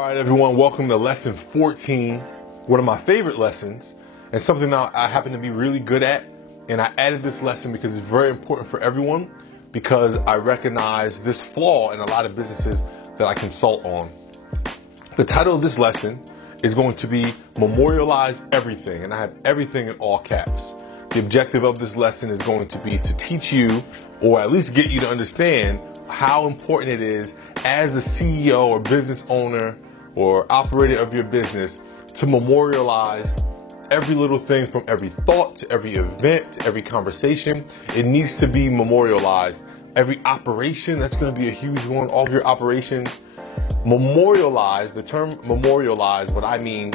All right, everyone, welcome to lesson 14, one of my favorite lessons, and something that I happen to be really good at. And I added this lesson because it's very important for everyone, because I recognize this flaw in a lot of businesses that I consult on. The title of this lesson is going to be Memorialize Everything, and I have everything in all caps. The objective of this lesson is going to be to teach you, or at least get you to understand, how important it is as the CEO or business owner or operator of your business to memorialize every little thing, from every thought to every event to every conversation. It needs to be memorialized. Every operation, that's going to be a huge one. All of your operations. Memorialize, the term memorialize, what I mean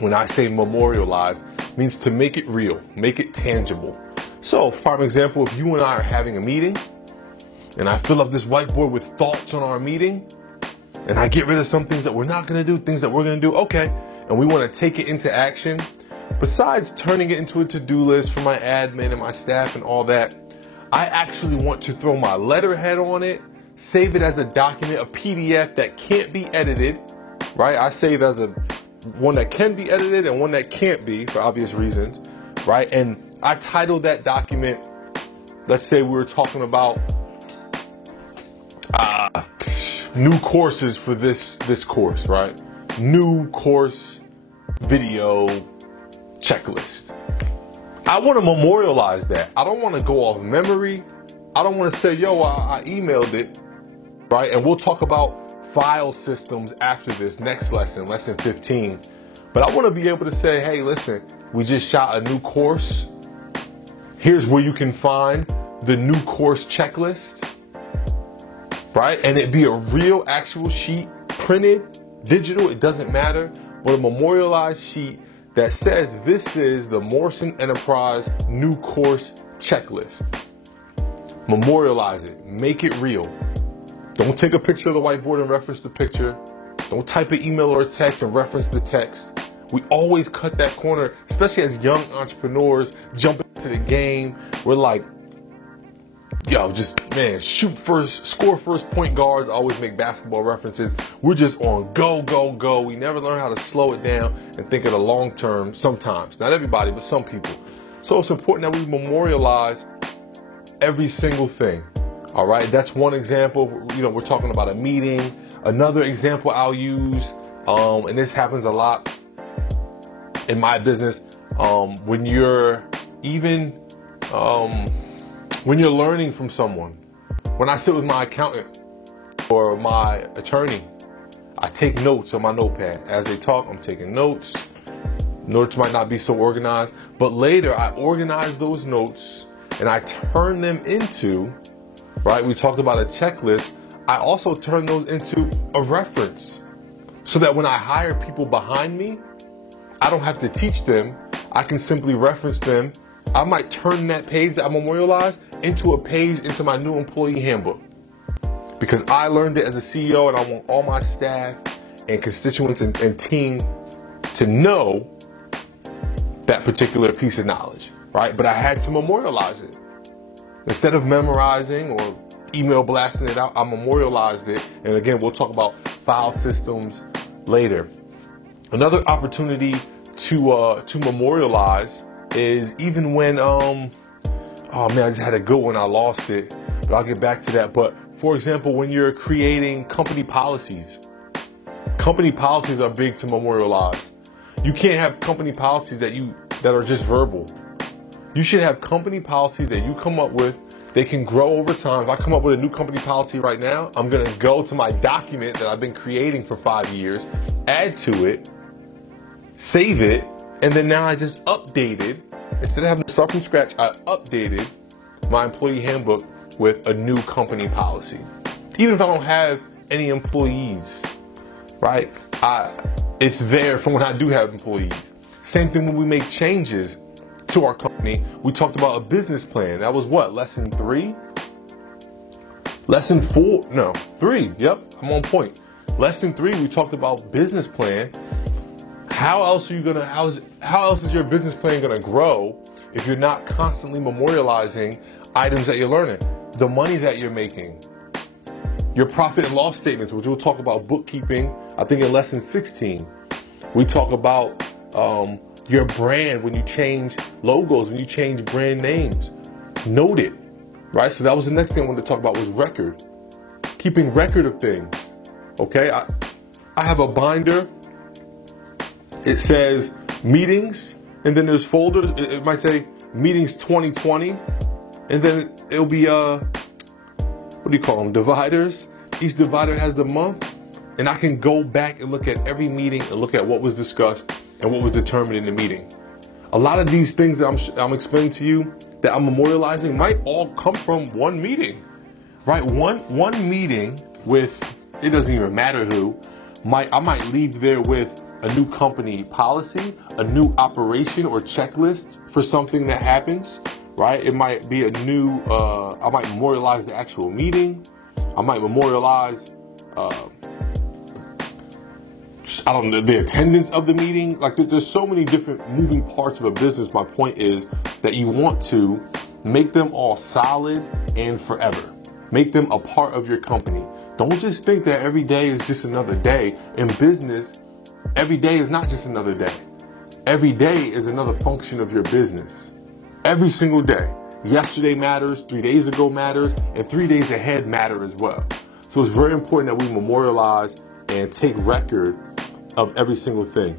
when I say memorialize, means to make it real, make it tangible. So, for example, if you and I are having a meeting, and I fill up this whiteboard with thoughts on our meeting, and I get rid of some things that we're not going to do, things that we're going to do, okay, and we want to take it into action. Besides turning it into a to-do list for my admin and my staff and all that, I actually want to throw my letterhead on it, save it as a document, a PDF that can't be edited, right? I save as one that can be edited and one that can't be, for obvious reasons, right? And I titled that document, let's say we were talking about new courses for this course, right? New course video checklist. I want to memorialize that. I don't want to go off memory. I don't want to say, yo, I emailed it, right? And we'll talk about file systems after this next lesson, lesson 15. But I want to be able to say, hey, listen, we just shot a new course. Here's where you can find the new course checklist. Right? And it be a real actual sheet, printed, digital, it doesn't matter, but a memorialized sheet that says this is the Morrison Enterprise new course checklist. Memorialize it, make it real. Don't take a picture of the whiteboard and reference the picture. Don't type an email or a text and reference the text. We always cut that corner, especially as young entrepreneurs jumping into the game. We're like, yo, shoot first, score first, point guards. I always make basketball references. We're just on go, go, go. We never learn how to slow it down and think of the long term sometimes. Not everybody, but some people. So it's important that we memorialize every single thing. All right, that's one example. We're talking about a meeting. Another example I'll use, and this happens a lot in my business, when you're learning from someone. When I sit with my accountant or my attorney, I take notes on my notepad. As they talk, I'm taking notes. Notes might not be so organized, but later I organize those notes and I turn them into, right? We talked about a checklist. I also turn those into a reference so that when I hire people behind me, I don't have to teach them. I can simply reference them. I might turn that page that I memorialized into a page into my new employee handbook, because I learned it as a CEO, and I want all my staff and constituents and team to know that particular piece of knowledge, right? But I had to memorialize it. Instead of memorizing or email blasting it out, I memorialized it. And again, we'll talk about file systems later. Another opportunity to memorialize is even when, I just had a good one, I lost it, but I'll get back to that. But for example, when you're creating company policies are big to memorialize. You can't have company policies that are just verbal. You should have company policies that you come up with. They can grow over time. If I come up with a new company policy right now, I'm going to go to my document that I've been creating for 5 years, add to it, save it, and then now I just updated. Instead of having to start from scratch, I updated my employee handbook with a new company policy. Even if I don't have any employees, right? It's there for when I do have employees. Same thing when we make changes to our company. We talked about a business plan. That was what? Lesson 3? Lesson 4? No, 3. Yep, I'm on point. Lesson 3, we talked about business plan. How else is your business plan going to grow if you're not constantly memorializing items that you're learning? The money that you're making, Your profit and loss statements, which we'll talk about bookkeeping, I think in lesson 16. We talk about your brand when you change logos, when you change brand names. Note it, right? So that was the next thing I wanted to talk about was record. Keeping record of things, okay? I have a binder. It says meetings, and then there's folders. It might say meetings 2020, and then it'll be, what do you call them? Dividers. Each divider has the month, and I can go back and look at every meeting and look at what was discussed and what was determined in the meeting. A lot of these things that I'm explaining to you that I'm memorializing might all come from one meeting, right? One meeting with, it doesn't even matter who, I might leave there with a new company policy, a new operation or checklist for something that happens, right? It might be a new, I might memorialize the actual meeting. I might memorialize, I don't know, the attendance of the meeting. Like there's so many different moving parts of a business. My point is that you want to make them all solid and forever. Make them a part of your company. Don't just think that every day is just another day. In business, every day is not just another day. Every day is another function of your business. Every single day. Yesterday matters, 3 days ago matters, and 3 days ahead matter as well. So it's very important that we memorialize and take record of every single thing.